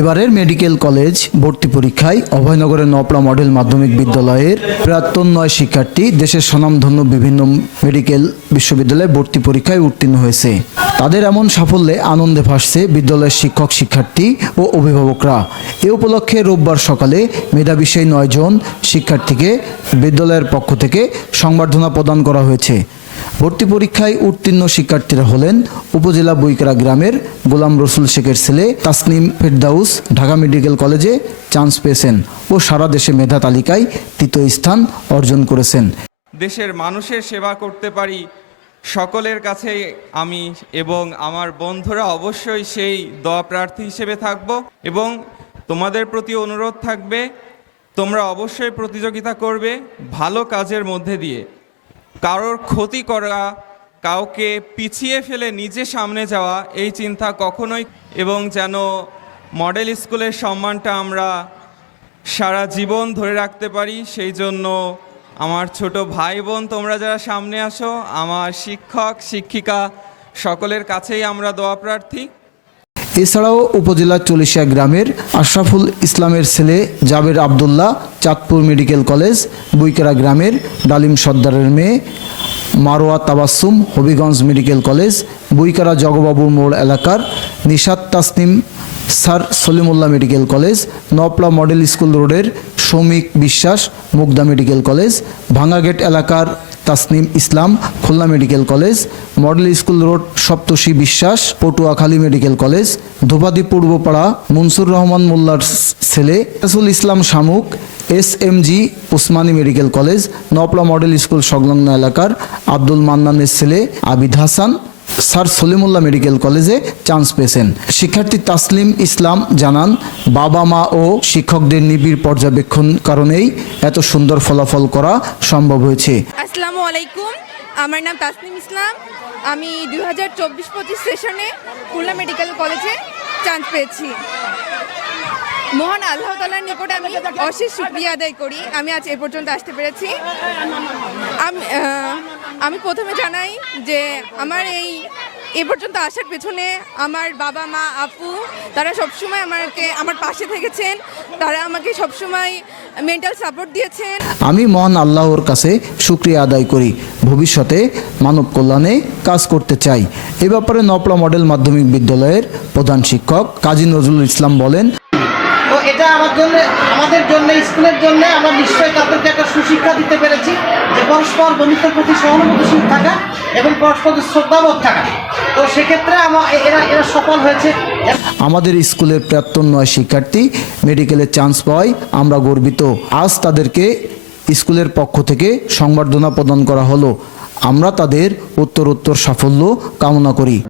এবারের medical college ভর্তি পরীক্ষায় অভয়নগরের নপলা মডেল মাধ্যমিক বিদ্যালয়ের প্রাক্তন 9 শিক্ষার্থী দেশের স্বনামধন্য বিভিন্ন মেডিকেল বিশ্ববিদ্যালয়ে ভর্তি পরীক্ষায় উত্তীর্ণ হয়েছে। তাদের এমন সাফল্যে আনন্দে ভাসছে বিদ্যালয়ের শিক্ষক শিক্ষার্থী ও অভিভাবকরা। এ উপলক্ষে রোববার সকালে মেধাবী সেই 9 জন শিক্ষার্থীকে বিদ্যালয়ের পক্ষ থেকে সংবর্ধনা প্রদান করা হয়েছে। ভর্তি পরীক্ষায় উত্তীর্ণ শিক্ষার্থীরা হলেন উপজেলা বৈকরা গ্রামের গোলাম রসুল শেখের ছেলে তাসনিম ফেরদাউস ঢাকা মেডিকেল কলেজে চান্স পেয়েছেন ও সারা দেশে মেধা তালিকায় 3য় স্থান অর্জন করেছেন। দেশের মানুষের সেবা করতে পারি সকলের কাছে আমি এবং আমার বন্ধুরা অবশ্যই সেই দোয়া প্রার্থী হিসেবে থাকব এবং তোমাদের প্রতি অনুরোধ থাকবে তোমরা অবশ্যই প্রতিযোগিতা করবে ভালো কাজের মধ্যে দিয়ে। কারোর ক্ষতি করা, কাউকে পিছিয়ে ফেলে নিজে সামনে যাওয়া এই চিন্তা কখনোই, এবং যেন মডেল স্কুলের সম্মানটা আমরা সারা জীবন ধরে রাখতে পারি। সেই জন্য আমার ছোট ভাই বোন তোমরা যারা সামনে আসো, আমার শিক্ষক শিক্ষিকা সকলের কাছেই আমরা দোয়া প্রার্থী। এছাড়াও উপজেলার চলিশিয়া গ্রামের আশরাফুল ইসলামের ছেলে জাবের আবদুল্লাহ চাঁদপুর মেডিকেল কলেজ, বৈকরা গ্রামের ডালিম সর্দারের মেয়ে মারোয়া তাবাসসুম হবিগঞ্জ মেডিকেল কলেজ, বৈকরা জগবাবুর মোড় এলাকার Nishat Tasnim sir Salimullah medical college, Napla model school রোডের সৌমিক বিশ্বাস মুগদা মেডিকেল কলেজ, ভাঙ্গাগেট এলাকার Tasnim Islam Khulna medical college, model school road Saptarshi Biswas Patuakhali medical college, Dhopadi Purbopara Mansur Rahman মোল্লার ছেলে Rasul Islam Shamuk SMG Osmani medical college, Napla model school সংলগ্ন এলাকার আব্দুল মান্নানের ছেলে আবিদ হাসান স্যার সলিমুল্লাহ মেডিকেল কলেজে চান্স পেয়েছেন। শিক্ষার্থী তাসলিম ইসলাম জানান, বাবা মা ও শিক্ষকদের নিবিড় পর্যবেক্ষণ কারণেই এত সুন্দর ফলাফল করা সম্ভব হয়েছে। আসসালামু আলাইকুম, আমার নাম তাসলিম ইসলাম। আমি 2024-25 সেশনে খুলনা মেডিকেল কলেজে চান্স পেয়েছি। মহান আল্লাহ তাআলার নিকটে আমি অশেষ শুকরিয়া আদায় করি আমি আজ এ পর্যন্ত আসতে পেরেছি। আমি প্রথমে জানাই যে আমার এ পর্যন্ত আসার পেছনে আমার বাবা মা আপু তারা সবসময় আমার পাশে থেকেছেন, তারা আমাকে সবসময় মেন্টাল সাপোর্ট দিয়েছেন। আমি মহান আল্লাহর কাছে শুকরিয়া আদায় করি, ভবিষ্যতে মানব কল্যাণে কাজ করতে চাই। এ ব্যাপারে নপলা মডেল মাধ্যমিক বিদ্যালয়ের প্রধান শিক্ষক কাজী নজরুল ইসলাম বলেন, তো এটা আমাদের জন্য স্কুলের জন্য আমরা নিশ্চয়ই তাদেরকে একটা সুশিক্ষা দিতে পেরেছি যে পরস্পর বন্ধুত্বের প্রতি সহানুভূতিশীল থাকা এবং পরস্পর শ্রদ্ধাবোধ থাকা। তো সেক্ষেত্রে এরা সফল হয়েছে। আমাদের স্কুলের প্রাক্তন 9 শিক্ষার্থী মেডিকেলে চান্স পাওয়ায় আমরা গর্বিত। আজ তাদেরকে স্কুলের পক্ষ থেকে সংবর্ধনা প্রদান করা হলো। আমরা তাদের উত্তরোত্তর সাফল্য কামনা করি।